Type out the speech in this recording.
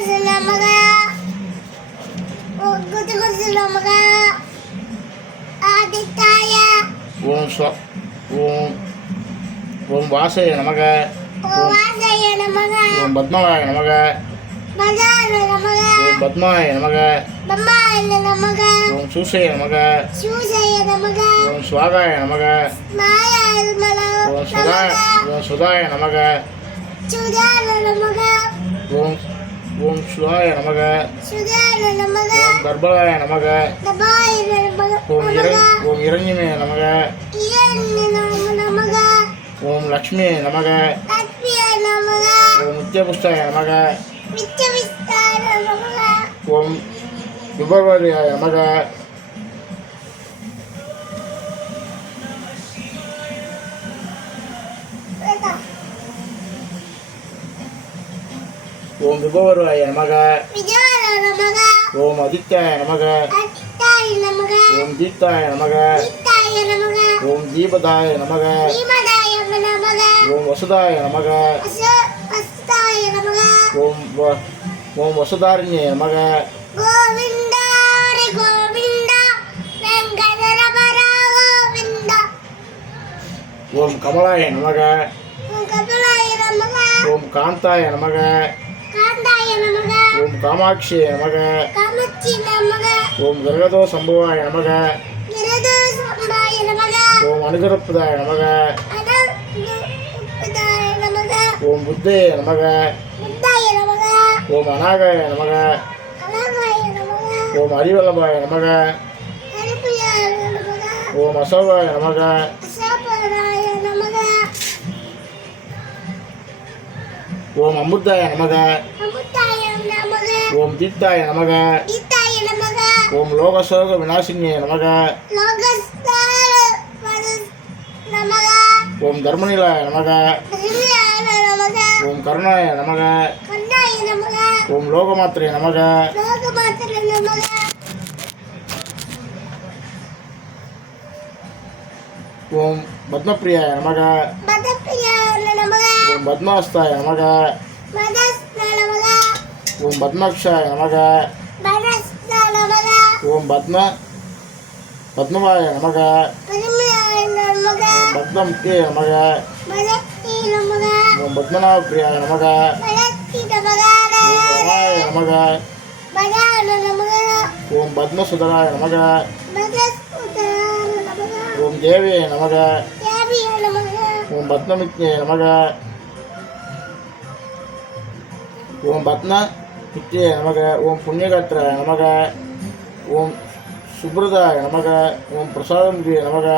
நமக ஓம் குரு நமக ஆதித்தாய ஓம் ஓம் வாசய நமக ஓம் வாசய நமக ஓம் பத்மவாய நமக மகாய நமக ஓம் பத்மாய நமக பம்மாய நமக ஓம் சூசய நமக சூசய நமக ஓம் ஸ்வாகாய நமக மாயாய நமக ஓம் சுதாய நமக சுதாய நமக ஓம் சுதாய நமக சுதாய நமக ஓம் கர்ப்பகாய நமக தபாய நமக ஓம் இரண்யமே நமக இரண்ய நமக ஓம் லக்ஷ்மி நமக லக்ஷ்மிய நமக ஓம் நித்யபுஷ்டாய நமக விச்சவிஸ்தாய நமக ஓம் விபர்வரியாய நமக ஓம் விபவராய நமக விஜயாய நமக ஓம் அதித்யாய நமக அத்தித்தாய நமக ஓம் தீப்தாய நமக தீத்தாய நமக ஓம் தீபதாய நமக தீமதாய நமக ஓம் வசுதாய நமக அஸ்தாய நமக ஓம் வசுதாரிண்யே நமக கோவிந்தா ஹரி கோவிந்தா வெங்கடரமண கோவிந்தா ஓம் கமலாய நமக கபிலாய நமக ஓம் காந்தாய நமக காந்தாய நமக ஓம் காமாட்சியே நமக காமச்சி நமக ஓம் கிரகதோ சம்பவாய நமக கிரது சம்பாய நமக ஓம் அனுகரப்பதாய நமக அனந்தாய நமக ஓம் புத்தே நமக புத்தாய நமக ஓம் அநாகாய நமக அனகாய நமக ஓம் அறிவல்லபாய நமக அனுப்பியாய நமக ஓம் அசோகாய நமக அசாபராய நமக ஓம் அமிர்தாய நமக அமுத்தாய நமக ஓம் தீப்தாய நமக ஈத்தாய நமக ஓம் லோகசோக விநாசினியே நமக லோகஸ்தார நமக ஓம் தர்மநிலாய நமக ரிமியாய நமக ஓம் கருணாய நமக கண்ணாய நமக ஓம் லோகமாத்திரே நமக லோகமாத்திர நமக ஓம் பத்மப்பிரியாய நமக பதப்பியாய நமக ஓம் பத்மாஸ்தாய நமக மதஸ்த நமக ஓம் பத்மாக்ஷாய நமக மதஸ்த நமக ஓம் பத்மவாய நமக ரிமியாய நமக ஓம் பத்மமுக்தியே நமக மதத்தி நமக ஓம் பத்மநாபப்பிரியாய நமக மதத்தி நமக ஓம் ரமாய நமக மதான நமக ஓம் பத்மசுதராய நமக மதஸ்தார நமக ஓம் தேவியே நமக தேவிய நமக ஓம் பத்மமித்யே நமக ஓம் பத்மமித்யே நமக ஓம் புண்ணியகத்திராய நமக ஓம் சுப்ரதாய நமக ஓம் பிரசாதந்திரியே நமக